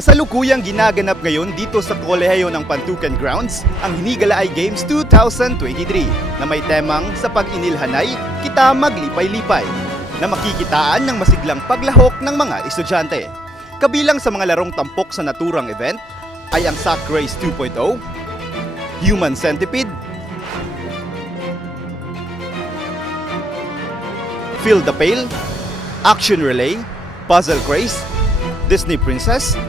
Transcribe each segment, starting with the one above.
Kasalukuyang ginaganap ngayon dito sa kolehiyo ng Pantukan Grounds ang Hinigalaay Games 2023 na may temang sa pag-inilhanay kita maglipay-lipay na makikitaan ng masiglang paglahok ng mga estudyante. Kabilang sa mga larong tampok sa naturang event ay ang Sack Race 2.0, Human Centipede, Fill the Pail, Action Relay, Puzzle Craze, Disney Princess,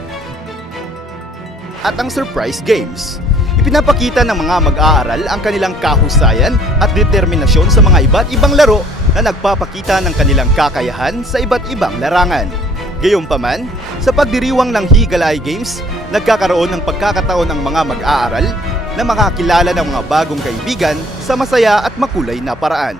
at ang Surprise Games. Ipinapakita ng mga mag-aaral ang kanilang kahusayan at determinasyon sa mga iba't ibang laro na nagpapakita ng kanilang kakayahan sa iba't ibang larangan. Gayunpaman, sa pagdiriwang ng Hinigalaay Games, nagkakaroon ng pagkakataon ng mga mag-aaral na makakilala ng mga bagong kaibigan sa masaya at makulay na paraan.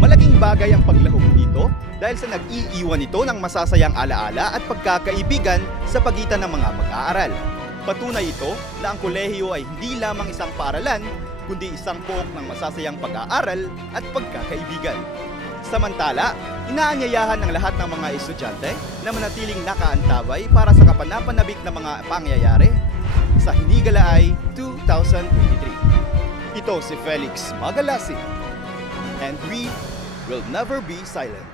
Malaking bagay ang paglahok dito dahil sa nag-iiwan ito ng masasayang alaala at pagkakaibigan sa pagitan ng mga mag-aaral. Patunay ito na ang kolehiyo ay hindi lamang isang paaralan, kundi isang pook ng masasayang pag-aaral at pagkakaibigan. Samantala, inaanyayahan ng lahat ng mga estudyante na manatiling nakaantabay para sa kapanapanabik na mga pangyayari sa Hinigalaay 2023. Ito si Felix Magalasin, and we will never be silent.